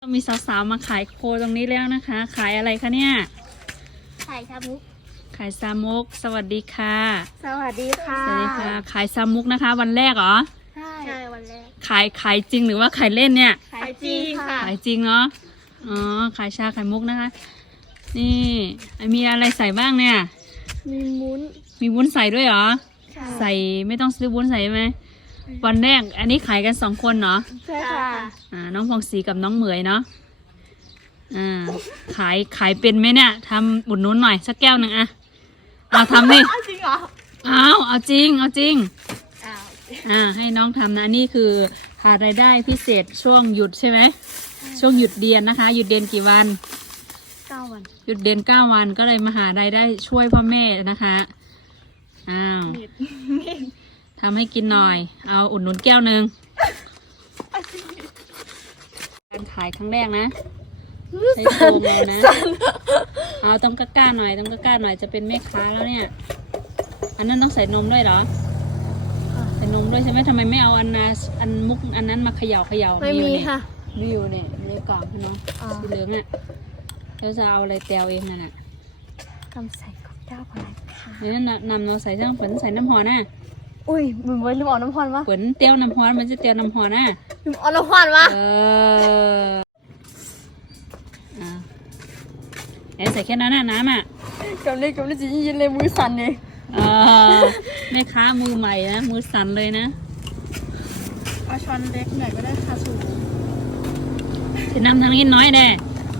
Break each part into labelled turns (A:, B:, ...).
A: มีสาวๆมาขายโคตรงนี้แล้วนะคะ ขายอะไรคะเนี่ย
B: ขายซามุก
A: ขายซามุกสวัสดีค่ะ
B: สวัสดีค่ะ
A: สวัสดีค่ะขายซามุกนะคะ วันแรกเหรอ
B: ใช่วันแรก
A: ขายจริงหรือว่าขายเล่นเนี่ย
B: ขายจริงค่ะ
A: ขายจริงเนาะอ๋อขายชาไข่มุกนะคะ นี่มีอะไรใส่บ้างเนี่ยมีวุ้นใส่ด้วยเหรอใส่ไม่ต้องซื้อวุ้นใส่ไหมวันแรกอันนี้ขายกัน2 คนเนาะ
B: ใช่ค่ะ
A: น้องพงศรีกับน้องเหมยเนาะขายเป็นไหมเนี่ยทำอุดหนุนหน่อยสักแก้วหนึ่งอะเอาทำนี่
B: จริงเหรอ
A: เอาจริงให้น้องทำนะนี่คือหารายได้พิเศษช่วงหยุดใช่ไหมช่วงหยุดเรียนนะคะหยุดเรียนกี่วัน
B: 9 วัน
A: หยุดเรียน9 วันก็เลยมาหารายได้ช่วยพ่อแม่นะคะทำให้กินหน่อยเอาอุดหนุนแก้วหนึ่งการขายครั้งแรกนะใช้โฟมเรานะเอาต้องกล้าหน่อยจะเป็นแม่ค้าแล้วเนี่ยอันนั้นต้องใส่นมด้วยเหรอใส่นมด้วยใช่ไหมทำไมไม่เอาอันมุกอันนั้นมาเขย่า
B: ไม่มีค่ะ
A: มีอยู่เนี่ยในกล่องเนาะสีเหลืองอ่ะแล้วจะเอาอะไรแตวเองน่ะ
B: กำใส่กับเจ้าพนักค่ะ
A: เดี๋ยวนั้นนำเราใส่ช่างฝนใส่น้ำหอน่ะ
B: อุ้ยมึงไว้ลืมเอาน้ำพรวะ
A: ฝนเตียวน้ำหอนมันจะเตียวน้ำหอน่ะ
B: ลืมเอาน้ำพรวะ
A: ใส่แค่นั้นน่ะน้ำอ่ะ
B: กำลังจะยินเลยมือสั่นเลย
A: แม่ค้ามือใหม่นะมือสั่นเลยนะ
B: เอาช้อนเล็กหน่อยก็ได้ค่ะสูง
A: จะนำทางนี้น้อยแน่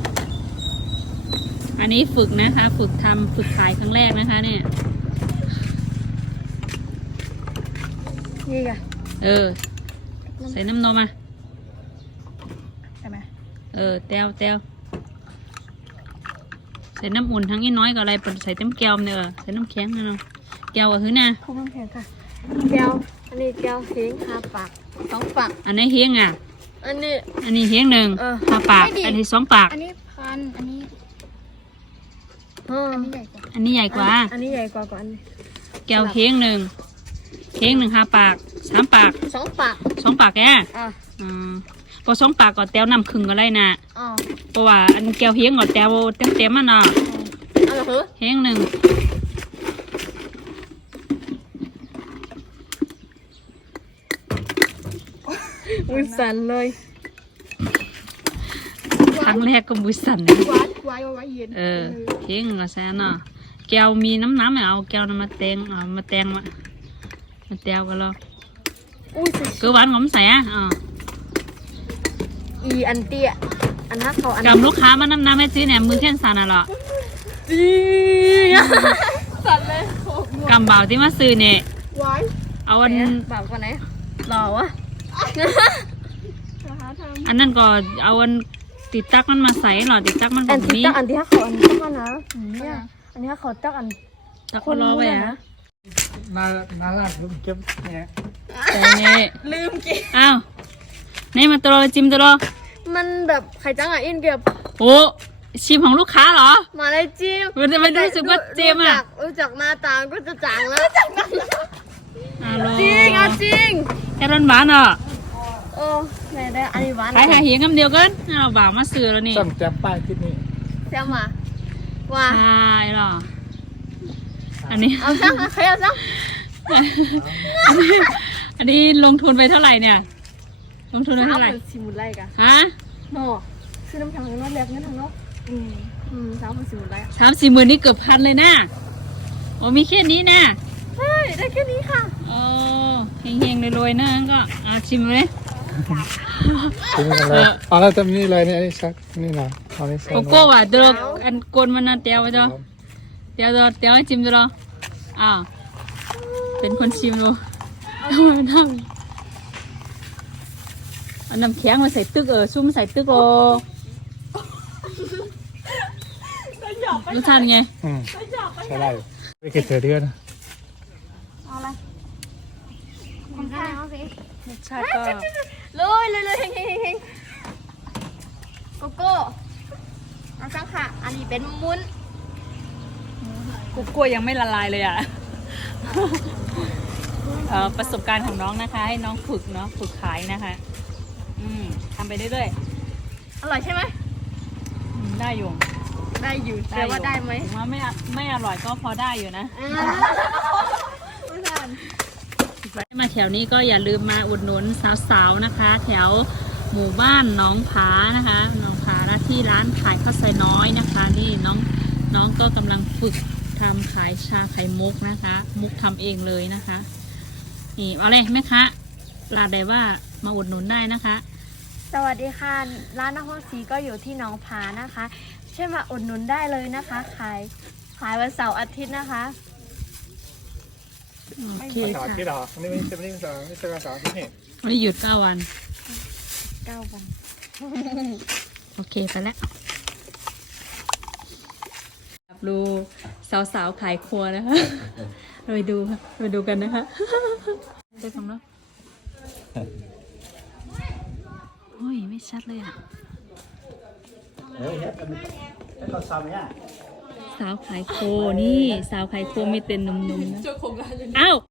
A: อันนี้ฝึกนะคะฝึกขายครั้งแรกนะคะเนี่ย
B: นี่ไง
A: ใส่น้ำนมอ่ะ
B: ใช่ไหม
A: เตียวใส่น้ำอุ่นทั้งนี้น้อยกับอะไรใส่เต็มแก้วเนี่ยใส่น้ำแข็งนะน้องแก้วคือนะ
B: พวกน้ำแข็งค่ะแก้วอันนี้แก้วเฮง5 ปาก2 ปาก
A: อันนี้เฮงอ่ะ
B: อันนี้
A: เฮง1 5 ปากอันนี้2 ปาก
B: อันนี้พันอันนี้
A: อันนี้ใหญ่กว่า
B: อันนี้ใหญ่กว่าก่อน
A: แก้วเฮง1 5 ปาก3 ปาก
B: 2 ปาก
A: 2 ปากแกพอ2 ปากก็แต้วนำครึ่งก็ได้นะเพราะว่าอันแก้วเฮงก็แต้วเต็มมันเนาะเฮง1
B: มือสั่นเลย
A: ครั้งแรกก็มือสั่น
B: นะเย็น
A: เฮงก็แซ่เนาะแก้วมีน้ำเอาแก้วมาแตงมาแตวกันแล้วคือหวานหอมใส่
B: อันเตี้ยอันนั้นเขา
A: กำลูกค้ามาน้ำให้ซื้อเนี่ยมือแค่สั่นน่ะหรอ
B: สั่นเลย
A: กำเบาที่มาซื้อเนี่ยเอาอัน
B: เบากว่าไหนหล่อวะ
A: อันนั้นก็เอาอันติดตักมันมาใส่หรอติดตักมันแบบนี้
B: อันที่เขาอันตักนะเนี่ยอันนี้เขาตักอัน
A: คนรอไว้นะ
C: น่ารักลืมเก็บเนี่ย
A: แต่เนี่ย
B: ลืมกิน
A: อ้าวนี่มาตัวจิมตัว
B: มันแบบไข่จังอ่ะอินเกือบ
A: โอ้ชิมของลูกค้าเหรอ
B: มาเลยจิม
A: มันจะไม่รู้สึกว่าเจมอ่ะ
B: รู้จักหน้าตาก็จะจางแล้ว
A: จริง
B: จริง
A: แค่ร้อนหวานอ่ะ
B: ไหนได้อันนี้หวาน
A: ขายหาเหียงคำเดียวกันเราบ่าวมาซื้อแล้วนี่
C: สั่งแจมป้ายที่นี่
B: แจมมาว่า
A: ใช่หรออันนี้
B: เอาซะใครเอาซะ
A: อันนี้ลงทุนไปเท่าไหร่เนี่ยลงทุนไปเท่าไหร่
B: 30,000 ไร่กัน
A: ฮะ
B: โน่ซื้อน้ำแข็งน้ำแล็บงั้นทั้งเนาะ30,000 ไร่
A: 30,000นี่เกือบ1,000เลยนะโอ้มีแค่นี้นะ
B: ใช่ได้แค่นี้ค่ะ
A: โอ้เฮงๆรวยๆนะก็ชิมเลย
C: ชิมเลยเอาแล้วจะมีอะไรเนี่ยนี่ชักนี่นะเอานี่
A: โกโก้อ่ะเดี๋ยวอันกวนมันนะเตียวจ้ะเตียวให้ชิมจ้ะเป็นคนชิมดูเอาน้ำแข็งมาใส่ตึกซุ่มใส่ตึกรสชาติไง
C: ใช่ได้ไม่เกิดเธอเดือน
B: เอาอะไรของข้าเอาสิ
A: รสชาติก็
B: เลยเฮงโกโก้เอาซังค่ะอันนี้เป็นมุ้น
A: โกโก้ยังไม่ละลายเลยอ่ะประสบการณ์ของน้องนะคะให้น้องฝึกขายนะคะทำไปเรื่อย
B: อร่อยใช่ไหม
A: ได้อยู่
B: ได้อยู่แต่ว่าได้ไหม
A: ถึงว่าไม่อร่อยก็พอได้อยู่นะมาแถวนี้ก็อย่าลืมมาอุดหนุนสาวๆนะคะ แถวหมู่บ้านหนองผานะคะหนองผาและที่ร้านขายข้าวซอยน้อยนะคะ นี่น้องก็กำลังฝึกทำขายชาไข่มุกนะคะ มุกทำเองเลยนะคะนี่เอาเลยแม่คะลาได้ว่ามาอุดหนุนได้นะคะ
B: สวัสดีค่ะร้านนครศรีก็อยู่ที่หนองผานะคะช่วยมาอุดหนุนได้เลยนะคะขายวันเสาร์อาทิตย์นะคะ
A: โอเค
C: ภาษา
A: ค่ะ
C: ที่เหรออันนี้ไม่ใช่ภาษาที่นี่
A: วันนี้หยุด9 วัน
B: 9 วัน
A: โอเคไปแล้วดูสาวๆขายครัวนะคะเราไปดูค่ะไปดูกันนะคะได้คำเนาะโอ้ยไม่ชัดเลยอ่ะสาวขายโคนี่สาวขายโคมีเต็นนุ่มๆนะอ้าว